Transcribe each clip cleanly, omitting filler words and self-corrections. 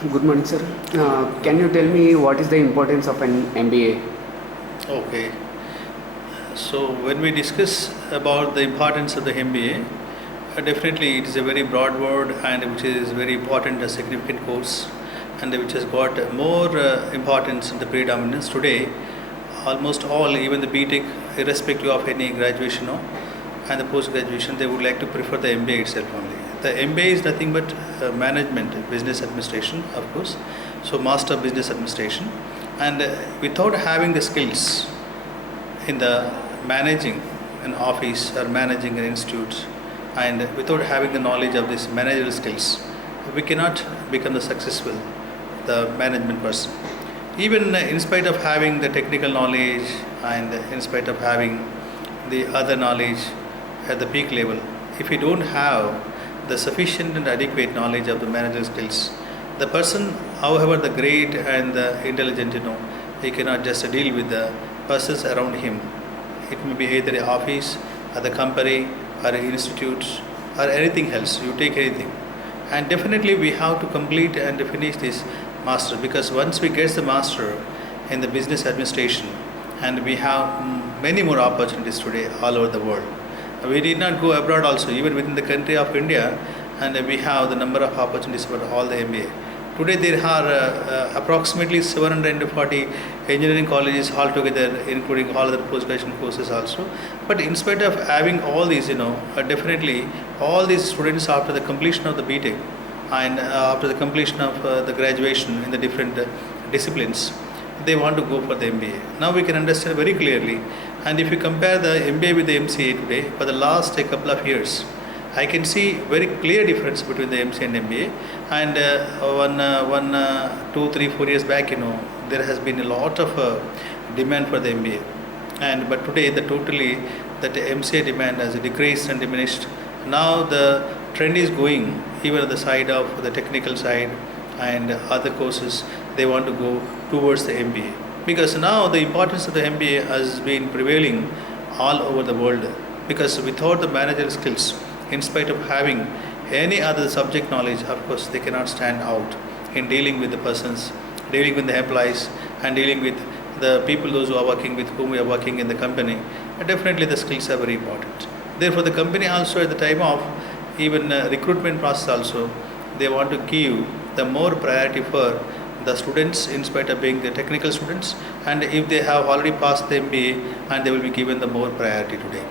Good morning, sir. Can you tell me what is the importance of an MBA? Okay, so when we discuss about the importance of the MBA, definitely it is a very broad word and which is very important, a significant course, and which has got more importance in the predominance today. Almost all, even the BTech, irrespective of any graduation and the post graduation, they would like to prefer the MBA itself only. The MBA is nothing but management, business administration, of course. So, Master of Business Administration, and without having the skills in the managing an office or managing an institute, and without having the knowledge of these managerial skills, we cannot become the successful, the management person. Even in spite of having the technical knowledge and in spite of having the other knowledge at the peak level, if you don't have the sufficient and adequate knowledge of the managerial skills, the person, however the great and the intelligent, he cannot just deal with the persons around him. It may be either an office or the company or an institute or anything else. You take anything, and definitely we have to complete and finish this master, because once we get the master in the business administration, and we have many more opportunities today all over the world. We did not go abroad also, even within the country of India, and we have the number of opportunities for all the MBA. Today there are approximately 740 engineering colleges altogether, including all other post-graduation courses also. But in spite of having all these, definitely all these students, after the completion of the BTech and after the completion of the graduation in the different disciplines, they want to go for the MBA. Now we can understand very clearly, and if you compare the MBA with the MCA today, for the last couple of years, I can see very clear difference between the MCA and MBA. And 2, 3, 4 years back, there has been a lot of demand for the MBA, and but today that the MCA demand has decreased and diminished. Now the trend is going even on the side of the technical side and other courses. They want to go towards the MBA, because now the importance of the MBA has been prevailing all over the world. Because without the managerial skills, in spite of having any other subject knowledge, of course they cannot stand out in dealing with the persons, dealing with the employees, and dealing with the people, those who are working with whom we are working in the company. Definitely the skills are very important. Therefore the company also, at the time of even recruitment process also, they want to give the more priority for the students in spite of being the technical students, and if they have already passed the MBA, and they will be given the more priority today.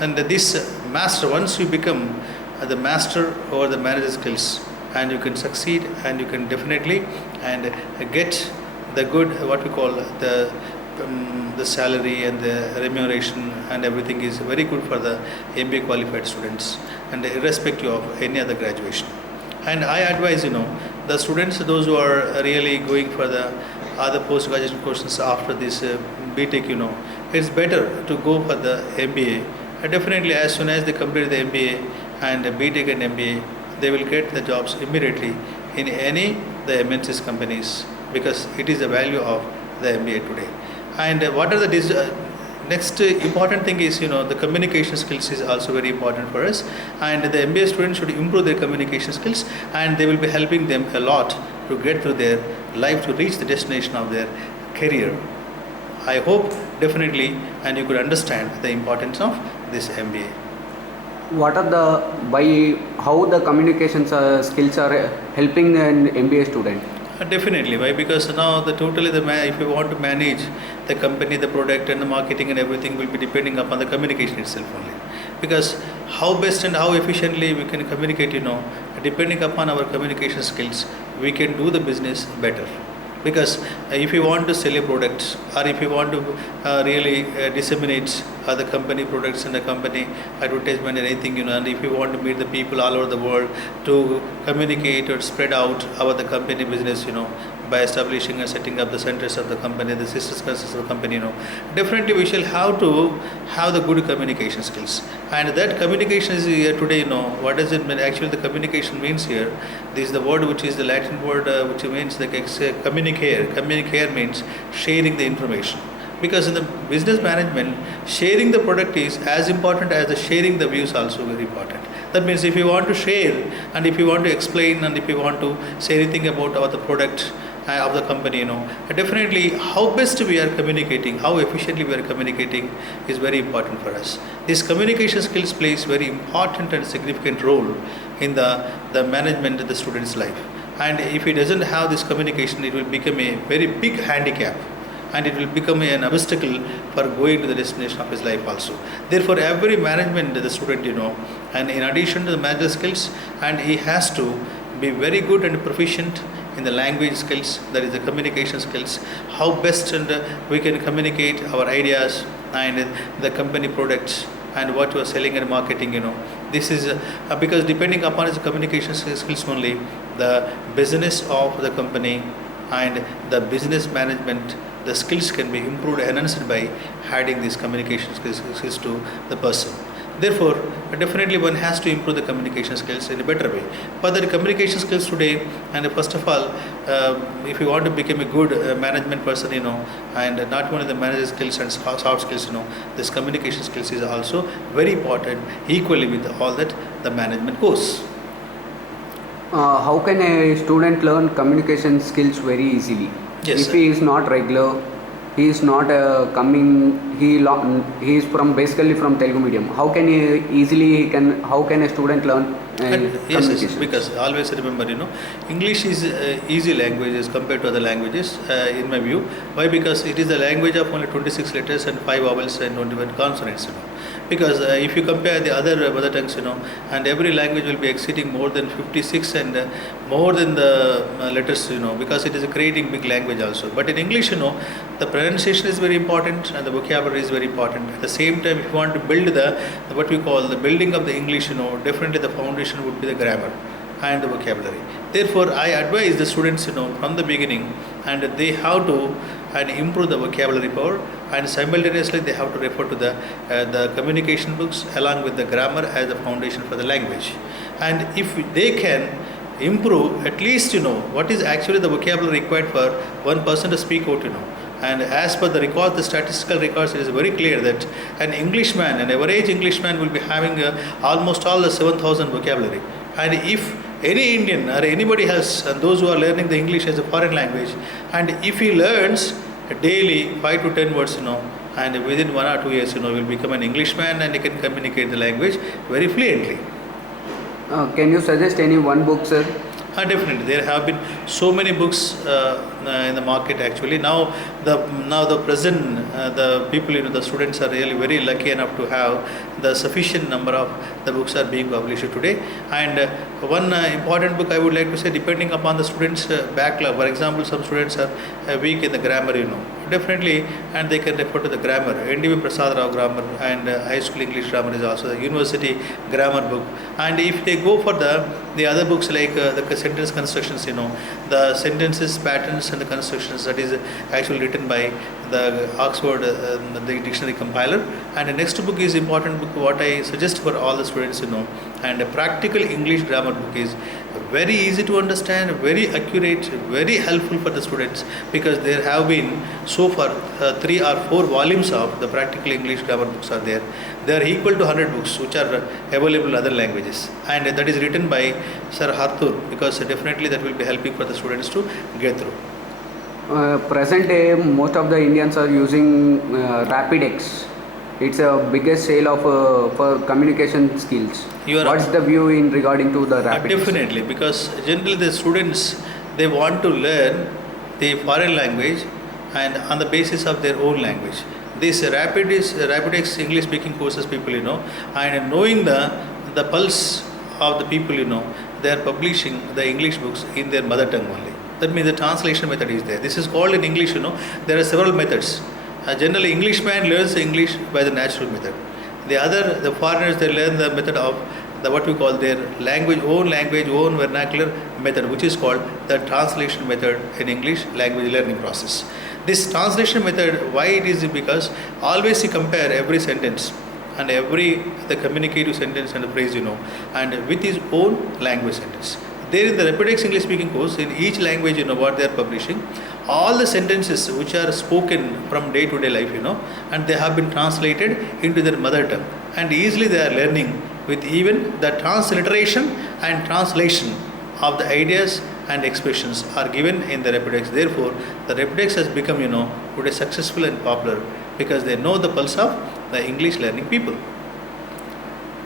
And this master, once you become the master over the manager skills, and you can succeed, and you can definitely and get the good, what we call the salary and the remuneration, and everything is very good for the MBA qualified students, and irrespective of any other graduation. And I advise the students, those who are really going for the other post graduation courses after this BTech, it's better to go for the MBA. Definitely, as soon as they complete the MBA and BTech and MBA, they will get the jobs immediately in any the MNCs companies, because it is the value of the MBA today. And what are the next important thing is, the communication skills is also very important for us, and the MBA students should improve their communication skills, and they will be helping them a lot to get through their life, to reach the destination of their career. I hope definitely, and you could understand the importance of this MBA. What are how the communications skills are helping an MBA student? Definitely. Why? Because now if you want to manage the company, the product and the marketing and everything will be depending upon the communication itself only. Because how best and how efficiently we can communicate, depending upon our communication skills, we can do the business better. Because if you want to sell a product, or if you want to really disseminate the company products and the company advertisement and anything, and if you want to meet the people all over the world to communicate or spread out our the company business, by establishing and setting up the centers of the company, the sister centers of the company, definitely we shall have to have the good communication skills. And that communication is here today, what does it mean? Actually, the communication means here, this is the word which is the Latin word which means the communicare. Communicare means sharing the information. Because in the business management, sharing the product is as important as the sharing the views also very important. That means if you want to share and if you want to explain and if you want to say anything about the product of the company, definitely how best we are communicating, how efficiently we are communicating is very important for us. This communication skills plays very important and significant role in the management of the student's life. And if he doesn't have this communication, it will become a very big handicap and it will become an obstacle for going to the destination of his life also. Therefore, every management the student, and in addition to the managerial skills, and he has to be very good and proficient in the language skills, that is the communication skills, how best and we can communicate our ideas and the company products and what you are selling and marketing, This is because depending upon his communication skills only, the business of the company and the business management, the skills can be improved, enhanced by adding these communication skills to the person. Therefore, definitely one has to improve the communication skills in a better way. But the communication skills today, and first of all, if you want to become a good management person, and not only the management skills and soft skills, this communication skills is also very important, equally with all that the management course. How can a student learn communication skills very easily? Yes, If sir. he is not regular, he is not coming. He is from basically from Telugu medium. How can how can a student learn Yes, communication? because always remember, English is easy language as compared to other languages, in my view. Why? Because it is the language of only 26 letters and 5 vowels and 21 consonants, Because if you compare the other mother tongues, and every language will be exceeding more than 56 and more than the letters, because it is creating big language also. But in English, the pronunciation is very important and the vocabulary is very important. At the same time, if you want to build what we call the building of the English, definitely the foundation would be the grammar and the vocabulary. Therefore, I advise the students, from the beginning, and they have to and improve the vocabulary power, and simultaneously they have to refer to the communication books along with the grammar as the foundation for the language. And if they can improve at least, what is actually the vocabulary required for one person to speak out, And as per the records, the statistical records, it is very clear that an Englishman, an average Englishman, will be having almost all the 7,000 vocabulary. And if any Indian or anybody else, and those who are learning the English as a foreign language, and if he learns daily 5 to 10 words, and within 1 or 2 years, will become an Englishman and he can communicate the language very fluently. Can you suggest any one book, sir? Definitely, there have been so many books in the market. Actually, now the present the people, the students are really very lucky enough to have the sufficient number of the books are being published today. And one important book I would like to say, depending upon the students' backlog. For example, some students are weak in the grammar, definitely, and they can refer to the grammar. N.D.V. Prasad Rao grammar and high school English grammar is also the university grammar book. And if they go for the other books like the sentence constructions, the sentences, patterns, and the constructions, that is actually written by the Oxford the dictionary compiler. And the next book is important book what I suggest for all the students, and a practical English grammar book is very easy to understand, very accurate, very helpful for the students, because there have been so far 3 or 4 volumes of the practical English grammar books are there. They are equal to 100 books which are available in other languages, and that is written by Sir Harthur, because definitely that will be helping for the students to get through. Present day, most of the Indians are using Rapidex. It's a biggest sale of for communication skills. What's the view in regarding to the Rapidex? Definitely, because generally the students, they want to learn the foreign language and on the basis of their own language. This Rapidex English speaking courses people, and knowing the pulse of the people, they are publishing the English books in their mother tongue only. That means the translation method is there. This is called in English, there are several methods. Generally, Englishman learns English by the natural method. The foreigners, they learn the method of what we call their own vernacular method, which is called the translation method in English language learning process. This translation method, why it is? Because always you compare every sentence and the communicative sentence and the phrase, and with his own language sentence. There in the Rapidex English speaking course, in each language, what they are publishing, all the sentences which are spoken from day to day life, and they have been translated into their mother tongue, and easily they are learning with even the transliteration and translation of the ideas and expressions are given in the Rapidex. Therefore, the Rapidex has become, today successful and popular because they know the pulse of the English learning people.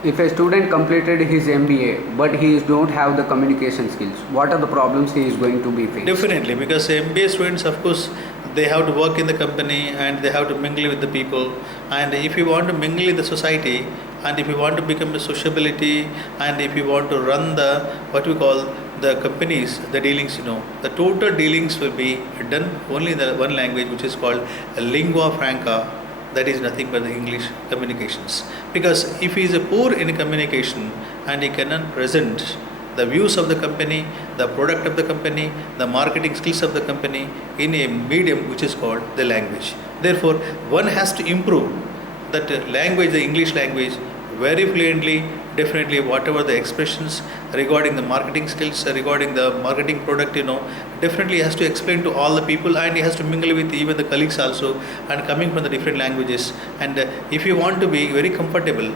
If a student completed his MBA but he don't have the communication skills, what are the problems he is going to be faced? Definitely, because MBA students, of course, they have to work in the company and they have to mingle with the people. And if you want to mingle in the society, and if you want to become a sociability, and if you want to run the what we call the companies, the dealings, the total dealings will be done only in the one language, which is called lingua franca. That is nothing but the English communications. Because if he is a poor in communication and he cannot present the views of the company, the product of the company, the marketing skills of the company in a medium which is called the language. Therefore, one has to improve that language, the English language, very fluently, definitely whatever the expressions regarding the marketing skills, regarding the marketing product, definitely has to explain to all the people, and he has to mingle with even the colleagues also, and coming from the different languages. And if you want to be very comfortable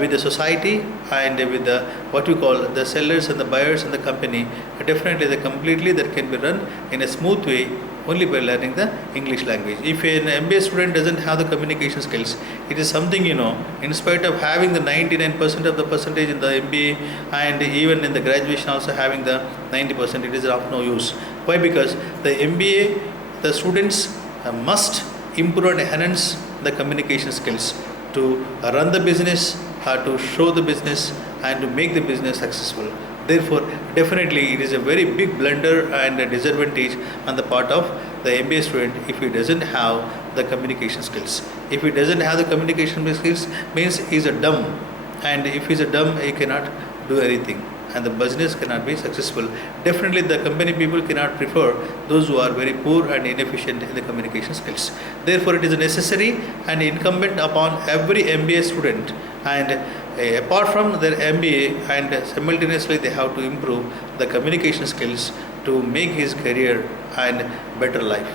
with the society and with the what we call the sellers and the buyers and the company, definitely completely that can be run in a smooth way only by learning the English language. If an MBA student doesn't have the communication skills, it is something, in spite of having the 99% of the percentage in the MBA and even in the graduation also having the 90%, it is of no use. Why? Because the MBA, the students must improve and enhance the communication skills to run the business, to show the business, and to make the business successful. Therefore, definitely it is a very big blunder and a disadvantage on the part of the MBA student if he doesn't have the communication skills. If he doesn't have the communication skills, means he is a dumb. And if he is a dumb, he cannot do anything. And the business cannot be successful. Definitely the company people cannot prefer those who are very poor and inefficient in the communication skills. Therefore, it is necessary and incumbent upon every MBA student, and apart from their MBA, and simultaneously they have to improve the communication skills to make his career and better life.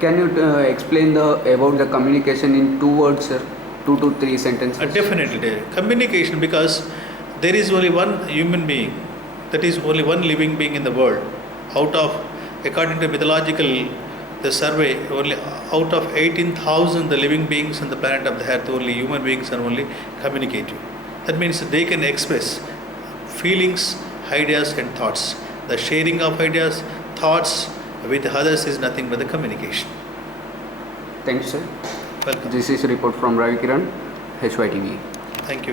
Can you explain about the communication in 2 words, sir? 2 to 3 sentences? Definitely. Communication, because there is only one human being, that is only one living being in the world. Out of, according to mythological the survey, only out of 18,000 the living beings on the planet of the earth, only human beings are only communicative. That means they can express feelings, ideas and thoughts. The sharing of ideas, thoughts with others is nothing but the communication. Thank you, sir. Welcome. This is a report from Ravi Kiran, HYTV. Thank you very much.